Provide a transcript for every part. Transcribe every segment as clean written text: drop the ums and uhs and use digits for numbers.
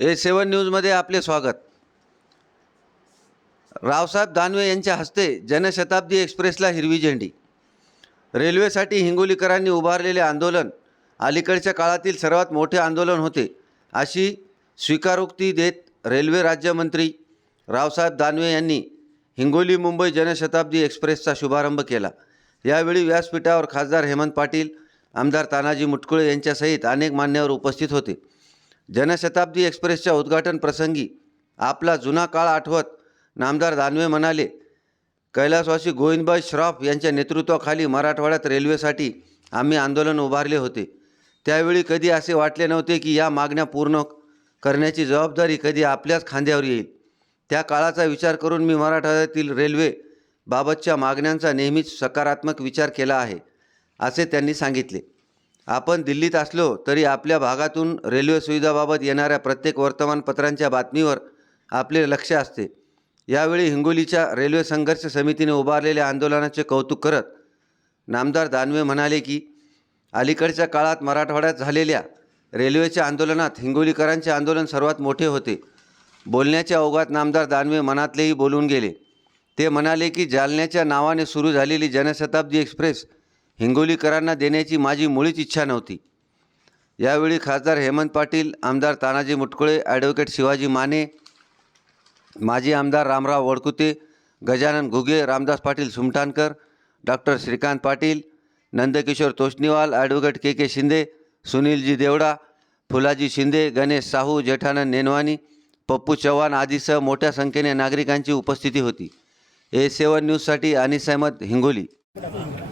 A7 न्यूजमध्ये आपले स्वागत। रावसाहेब दानवे यांच्या हस्ते जनशताब्दी एक्सप्रेसला हिरवी झेंडी। रेल्वेसाठी हिंगोलीकरांनी उभारलेले आंदोलन अलीकडच्या काळातील सर्वात मोठे आंदोलन होते, अशी स्वीकारोक्ती देत रेल्वे राज्यमंत्री रावसाहेब दानवे यांनी हिंगोली मुंबई जनशताब्दी एक्सप्रेसचा शुभारंभ केला। यावेळी व्यासपीठावर खासदार हेमंत पाटील, आमदार तानाजी मुटकुळे यांच्यासहित अनेक मान्यवर उपस्थित होते। जनशताब्दी एक्सप्रेसच्या उद्घाटन प्रसंगी आपला जुना काळ आठवत नामदार दानवे म्हणाले, कैलासवासी गोविंदभाई श्रॉफ यांच्या नेतृत्वाखाली मराठवाड्यात रेल्वेसाठी आम्ही आंदोलन उभारले होते। त्यावेळी कधी असे वाटले नव्हते की या मागण्या पूर्ण करण्याची जबाबदारी कधी आपल्याच खांद्यावर येईल। त्या काळाचा विचार करून मी मराठवाड्यातील रेल्वे बाबतच्या मागण्यांचा नेहमीच सकारात्मक विचार केला आहे, असे त्यांनी सांगितले। आपण दिल्लीत असलो तरी आपल्या भागातून रेल्वे सुविधाबाबत येणाऱ्या प्रत्येक वर्तमानपत्रांच्या बातमीवर आपले लक्ष असते। यावेळी हिंगोलीच्या रेल्वे संघर्ष समितीने उभारलेल्या आंदोलनाचे कौतुक करत नामदार दानवे म्हणाले की अलीकडच्या काळात मराठवाड्यात झालेल्या रेल्वेच्या आंदोलनात हिंगोलीकरांचे आंदोलन सर्वात मोठे होते। बोलण्याच्या ओघात नामदार दानवे मनातलेही बोलून गेले। ते म्हणाले की जालन्याच्या नावाने सुरू झालेली जनशताब्दी एक्सप्रेस हिंगोलीकरांना देण्याची माझी मुळीच इच्छा नव्हती। यावेळी खासदार हेमंत पाटील, आमदार तानाजी मुटकुळे, ॲडव्होकेट शिवाजी माने, माजी आमदार रामराव वडकुते, गजानन घुगे, रामदास पाटील सुमठाणकर, डॉक्टर श्रीकांत पाटील, नंदकिशोर तोष्णीवाल, ॲडव्होकेट के शिंदे, सुनीलजी देवडा, फुलाजी शिंदे, गणेश साहू, जेठानंद नेनवानी, पप्पू चव्हाण आदीसह मोठ्या संख्येने नागरिकांची उपस्थिती होती। A7 न्यूजसाठी अनिस अहमद, हिंगोली।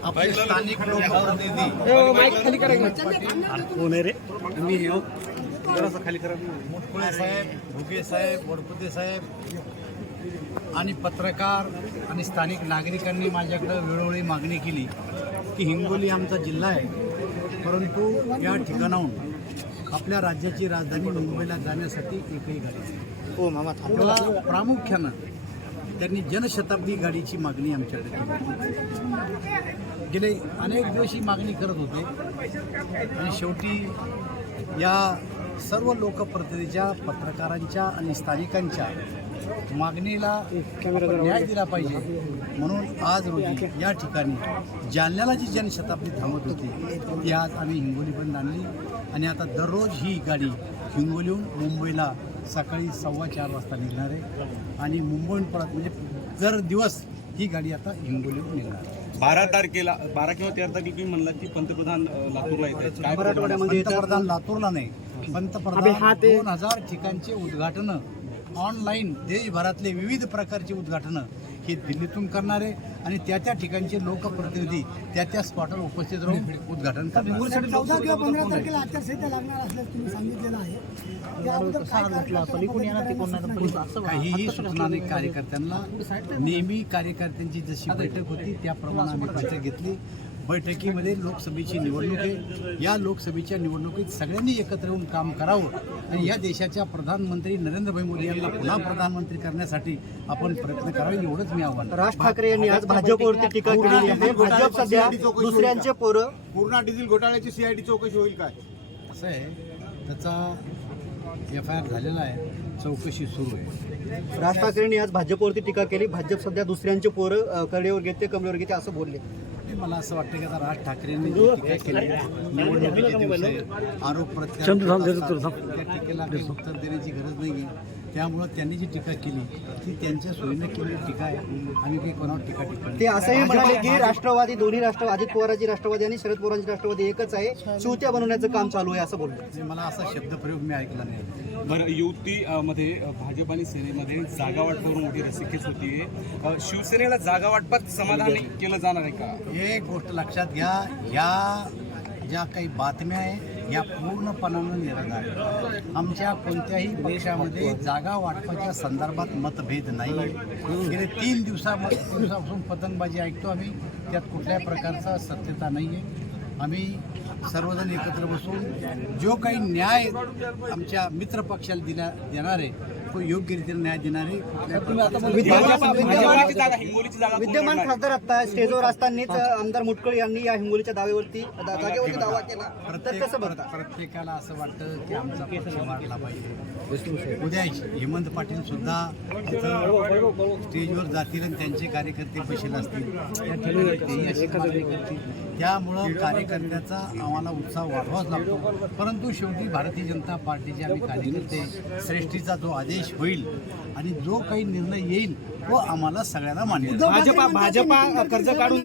आपले स्थानिक लोकप्रतिनिधी मुटकुळे साहेब, घुगे साहेब, वडकुते साहेब आणि पत्रकार आणि स्थानिक नागरिकांनी माझ्याकडे वेळोवेळी मागणी केली की हिंगोली आमचा जिल्हा आहे, परंतु या ठिकाणाहून आपल्या राज्याची राजधानी मुंबईला जाण्यासाठी एकही गाडी नाही। प्रामुख्यानं त्यांनी जनशताब्दी गाडीची मागणी आमच्याकडे केली। गेले अनेक दिवस ही मागणी करत होते आणि शेवटी या सर्व लोकप्रतिनिधीच्या, पत्रकारांच्या आणि स्थानिकांच्या मागणीला न्याय दिला पाहिजे म्हणून आज रोजी या ठिकाणी जालन्याला जी जनशताब्दी थांबत होती ती आज आम्ही हिंगोलीपर्यंत आणली आणि आता दररोज ही गाडी हिंगोलीहून मुंबईला सकाळी 4:15 वाजता निघणार आहे आणि मुंबईहून परत म्हणजे दर दिवस ही गाडी आता हिंगोलीहून निघणार आहे। 12 तारखेला 12 किंवा 13 तारखेला तुम्ही म्हणलात की पंतप्रधान लातूरला येतात। काय पंतप्रधान लातूरला नाही, पंतप्रधान 2000 ठिकाणचे उद्घाटनं ऑनलाईन देशभरातले विविध प्रकारचे उद्घाटनं हे दिल्लीतून करणार आहे आणि त्या ठिकाणचे लोकप्रतिनिधी त्या स्पॉटवर उपस्थित राहून उद्घाटन करणार। 14 किंवा 15 तारखेला आचारसंहिता लागणार असल्याचं तुम्ही सांगितलेलं आहे। काहीही सूचना नाही कार्यकर्त्यांना। नेहमी कार्यकर्त्यांची जशी बैठक होती त्याप्रमाणे आम्ही बैठक घेतली। बैठकीमध्ये लोकसभेची निवडणूक आहे, या लोकसभेच्या निवडणुकीत सगळ्यांनी एकत्र येऊन काम करावं आणि या देशाच्या प्रधानमंत्री नरेंद्रभाई मोदी यांना पुन्हा प्रधानमंत्री करण्यासाठी आपण प्रयत्न करावे, एवढंच मी आव्हान। राज ठाकरे यांनी आज भाजपवरती टीका केली आहे। भाजप सध्या दुसऱ्यांचे पोरं पूर्णा डिझेल घोटाळ्याची CID चौकशी होईल काय? असं आहे, त्याचा FIR झालेला आहे, चौकशी सुरू आहे। राज ठाकरेंनी आज भाजपवरती टीका केली। भाजप सध्या दुसऱ्यांचे पोरं कडेवर घेते, कमरेवर घेते असं बोलले। मला असं वाटतं की आता राज ठाकरेंनी जी टीका केली, निवडणुकीचे दिवस आहे, आरोप प्रत्यारोप, त्या टीकेला काही उत्तर देण्याची गरज नाही आहे। त्यामुळं त्यांनी जी टीका केली ती त्यांच्या सोयीनं केलेली टीका आहे, आम्ही काही कोणावर टीका टिप्पणी। ते असंही म्हणाले की राष्ट्रवादी दोन्ही राष्ट्रवादी, अजित पवारांची राष्ट्रवादी आणि शरद पवारांची राष्ट्रवादी एकच आहे, चुत्या बनवण्याचं काम चालू आहे असं बोलले। मला असा शब्दप्रयोग मी ऐकला नाही। बरं, युतीमध्ये भाजप आणि सेनेमध्ये जागा वाटपावर मोठी रस्सीखेच होती। शिवसेनेला जागा वाटपात समाधान केलं जाणार आहे का? एक गोष्ट लक्षात घ्या, या ज्या काही बातम्या आहे या पूर्णपणानं निराधार आहे। आमच्या कोणत्याही पक्षामध्ये जागा वाटपाच्या संदर्भात मतभेद नाही। गेले 3 दिवसापासून पतंगबाजी ऐकतो आम्ही, त्यात कुठल्याही प्रकारचा सत्यता नाही आहे। आम्ही सर्वजण एकत्र बसून जो काही न्याय आमच्या मित्र पक्षाला देणार आहे तो योग्यरीत्या न्याय देणारी हिंगोलीची जागा कोण विद्यमान लढणार? खासदार आता स्टेजवर असतानाच आमदार मुटकुळे यांनी या हिंगोलीच्या जागेवरती दावा केला तर कसं बघता? प्रत्येकाला असं वाटतं की आमचा पक्ष वाढला पाहिजे. उद्या हेमंत पाटील सुद्धा तिथं स्टेजवर जातील आणि त्यांचे कार्यकर्ते बसेल असतील त्या ठिकाणी तेही अशी मागणी करतील. त्यामुळं कार्यकर्त्याचा आम्हाला उत्साह वाढवाच लागतो. परंतु शेवटी भारतीय जनता पार्टीचे आम्ही कार्यकर्ते श्रेष्ठीचा जो आदेश होईल आणि जो काही निर्णय येईल तो आम्हाला सगळ्यांना मान्य आहे. भाजपा कर्ज काढून